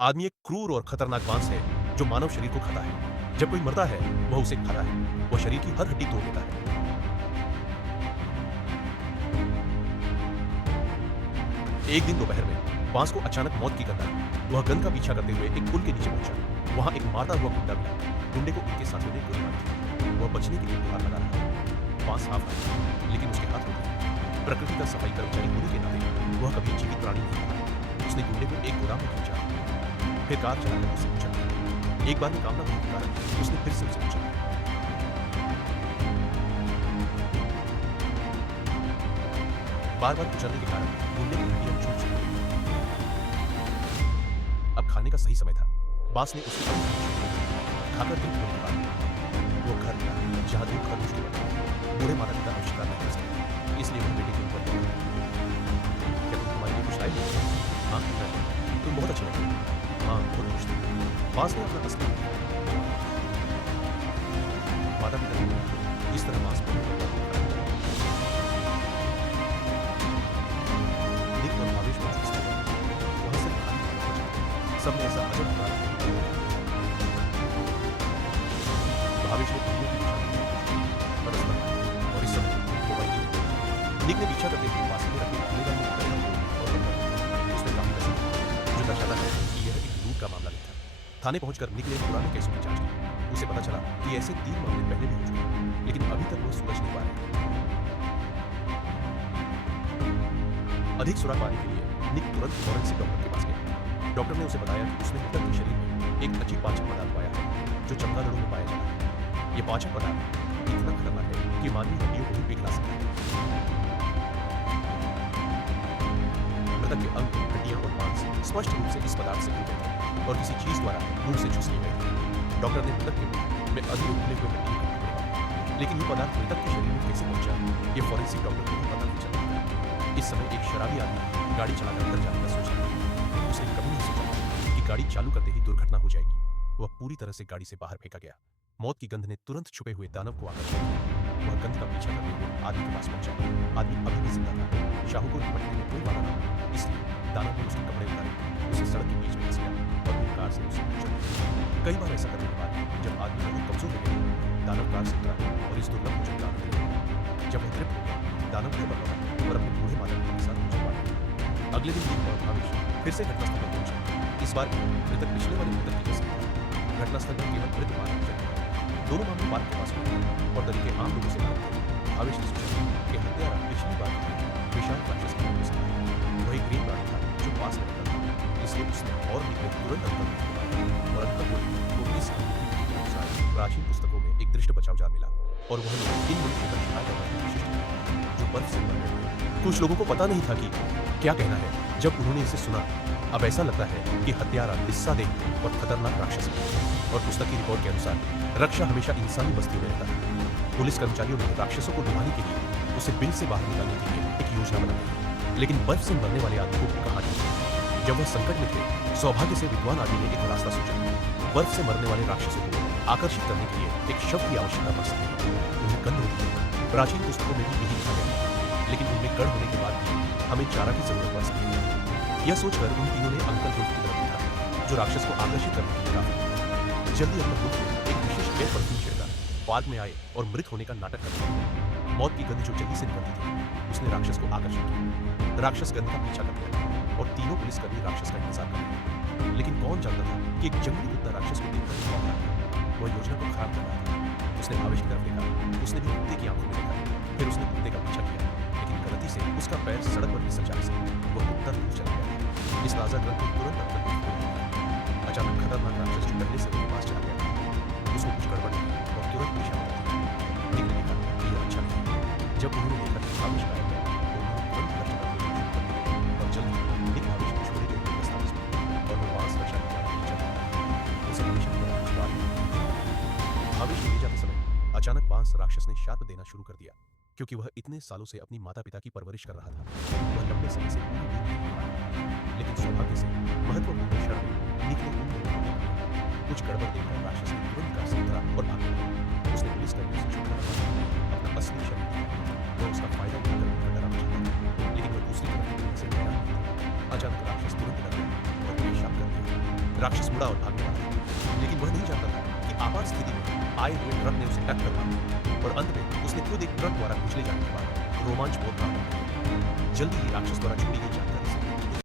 आदमी एक क्रूर और खतरनाक बांस है जो मानव शरीर को खाता है। जब कोई मरता है वह उसे खाता है, वह शरीर की हर हड्डी तोड़ देता है। एक दिन दोपहर में बांस को अचानक मौत की गंध आई। वह गंध का पीछा करते हुए एक पुल के नीचे पहुंचा। वहां एक मारता हुआ गुंडा मिला। गुंडे को उनके साथियों ने गोली मारी थी। वह बचने के लिए गुहार लगा रहा था। बांस हाफ आया, लेकिन उसके हाथ रुक गए। प्रकृति का सफाई कर्मचारी होने के नाते वह कभी जीवित प्राणी नहीं था। उसने गुंडे को एक गोदाम में खींचा, फिर कार चलाकर उससे पूछा। एक बार में काम न होने के कारण उसने फिर से उसे पूछा। बार बार कुचलने के कारण गुंडे की हड्डियां छूट चुकी थी। अब खाने का सही समय था। बांस ने उसकी खाकर दिल खोल निकाला। वो घर गया जहां दूर घर मुश्किल था। बूढ़े माता पिता अब शिकार नहीं कर सकते, इसलिए वो बेटे के ऊपर दौड़ गया। क्या तुम हमारे लिए कुछ लाए हो? हाँ पिताजी, तुम बहुत अच्छे लगे। हाँ, बहुत खुश थे। बांस ने अपना तस्वीर दिया। माता पिता ने इस तरह बांस को निक और भावेश में चूसते गए। वहां से खाली हाथ बचा। सबने ऐसा अजब कहा। भावेश ने दुनिया की दिशा में बरस लगाया और इस समय मोबाइल की निक ने पीछा करते हुए पास में रखे खुले में और उसने काफी पैसे दिए, जो दर्शाता है कि यह एक लूट का मामला नहीं था। थाने पहुंचकर निक ने पुराने केसों की जांच की। उसे पता चला कि ऐसे 3 मामले पहले भी हो चुके हैं, लेकिन अभी तक वो सुलझ नहीं पा रहे। अधिक सुराग पाने के लिए निक तुरंत फॉरेंसिक डॉक्टर के पास गया। डॉक्टर ने उसे बताया कि उसने मृतक के शरीर में एक अजीब पाचक पदार्थ पाया है, जो चमगादड़ों में पाया जाता है। यह पाचक पदार्थ इतना खतरनाक है कि मानवीय हड्डियों को भी पिघला सकता है। मृतक के अंग, हड्डियां और मांस स्पष्ट रूप से इस पदार्थ से जुड़े थे और किसी चीज द्वारा मुंह से चूस लिए गए थे। डॉक्टर ने मृतक के मुंह में अधूरे खुले हुए हड्डियों के टुकड़े पाए, लेकिन ये पदार्थ मृतक के शरीर में कैसे पहुंचा, ये फॉरेंसिक डॉक्टर को भी पता नहीं चला। इस समय एक शराबी आदमी गाड़ी चलाकर अंदर जाने का सोच रहा था। उसने कभी नहीं सोचा कि गाड़ी चालू करते ही दुर्घटना हो जाएगी। वह पूरी तरह से गाड़ी से बाहर फेंका गया। मौत की गंध ने तुरंत छुपे हुए दानव को आकर्षित किया। वह गंध का पीछा करते हुए आदमी के पास पहुंचा। आदमी अभी भी जिंदा था। शाहू को निपटने में कोई बाधा न था, इसलिए दानव ने उसके कपड़े उतारे, उसे सड़क के बीच में घसीटा और फिर कार से उसे कुचल दिया। कई बार ऐसा करने के बाद जब आदमी बहुत कमजोर हो गया, दानव कार से उतरा और इस दुर्लभ भोजन का आनंद लिया। जब वह तृप्त हो गया, दानव घर पर लौटा और अपने बूढ़े माता पिता के साथ भोजन बांटा। अगले दिन निक और भावेश फिर से घटनास्थल पर पहुंचे। इस बार मृतक पिछले वाले मृतक की जैसे था। घटनास्थल पर केवल मृत मानव चल रहा। दोनों मामले पार्क के पास हुए और तरीके आम लोगों से अलग थे। भावेश ने सोचा कि हत्यारा पिछली बार विशाल राक्षस का रूप था। वही ग्रीन प्राणी था जो पास में रहता था, इसलिए उसने और निक को तुरंत अंकल को बुलाया और अंकल को इस अनुसार प्राचीन पुस्तकों में एक दृष्ट बचाव जार मिला और वह इन मनुष्य का शिकार करने की कोशिश की जो बर्फ से बने थे। कुछ लोगों को पता नहीं था कि क्या कहना है। जब उन्होंने इसे सुना, अब ऐसा लगता है कि हत्यारा निस्सादेह और खतरनाक राक्षस है और पुस्तक की रिपोर्ट के अनुसार रक्षा हमेशा इंसानी बस्तियों में रहता है। पुलिस कर्मचारियों ने राक्षसों को ढुमाने के लिए उसे बिल से बाहर निकालने के लिए एक योजना बनाई, लेकिन बर्फ से मरने वाले आदमी को कहां ढूंढे। जब वह संकट में थे, सौभाग्य से विद्वान आदमी ने एक रास्ता सोचा। बर्फ से मरने वाले राक्षसों को आकर्षित करने के लिए एक शव की आवश्यकता पड़ सकती है। उन्हें गंध होती है। प्राचीन पुस्तकों में भी यही लिखा गया है, लेकिन उनमें गढ़ होने के बाद भी हमें चारा की जरूरत पड़ सकती है। यह सोचकर उन तीनों ने अंकल वुल्फ की तरफ देखा, जो राक्षस को आकर्षित करने के लिए काफी। जल्दी अंकल वुल्फ ने एक विशेष एयर परफ्यूम छिड़का, पार्क में आए और मृत होने का नाटक करते। मौत की गंध जो जल्दी से निकलती थी, उसने राक्षस को आकर्षित किया। राक्षस गंध का पीछा करने लगा और तीनों पुलिसकर्मी राक्षस का इंतजार करने लगे। लेकिन कौन जानता था कि एक जंगली कुत्ता राक्षस को देखकर खौफ रहा था। वह योजना को खराब कर रहा था। उसने भावेश की तरफ देखा। उसने भी कुत्ते की आंखों में देखा। फिर उसने कुत्ते का पीछा किया, लेकिन गलती से उसका पैर सड़क पर फिसल जाने से वह कुत्ता दूर चला गया। इस ताजा ग्रंथ को तुरंत अंकल को खोल दिया। अचानक खतरनाक राक्षस जो पहले से उसके पास चला गया, उसको कुछ गड़बड़ हुई और तुरंत पीछा करती निक ने देखा कि यह अच्छा नहीं है। जब उन्होंने देखा कि भावेश गायब है, तो उन्होंने तुरंत घर चलाकर और जल्दी निक भावेश को छोड़े गए दस्तावेज में और वो बांस रक्षा के द्वारा ले चला। उसे हमेशा की तरह छुपा दिया। भावेश को ले जाते समय अचानक बांस राक्षस ने शाप देना शुरू कर दिया, क्योंकि वह इतने सालों से अपनी माता पिता की परवरिश कर रहा था। वह लंबे समय से पूरी नींद नहीं पाया, लेकिन सौभाग्य से महत्वपूर्ण क्षण में निक ने उन दोनों को देख लिया। कुछ गड़बड़ देखकर राक्षस ने तुरंत कार से उतरा और भाग गया। उसने पुलिस कर्मियों से छुटकारा पाने अपना असली शरीर दिखाया। वह उसका फायदा उठाकर उनका डराना चाहता था, लेकिन वह दूसरी तरफ देखने से तैयार नहीं था। अचानक राक्षस तुरंत डर गया और पेशाब कर दिया। राक्षस मुड़ा और भागने लगा, लेकिन वह नहीं जानता था कि आपात स्थिति में आए हुए ट्रक ने उसे टक्कर मारी और अंत में उसने खुद एक ट्रक द्वारा कुचले जाने के बाद रोमांच बहुत प्राप्त किया। जल्दी ही राक्षस द्वारा छोड़ी गई जानकारी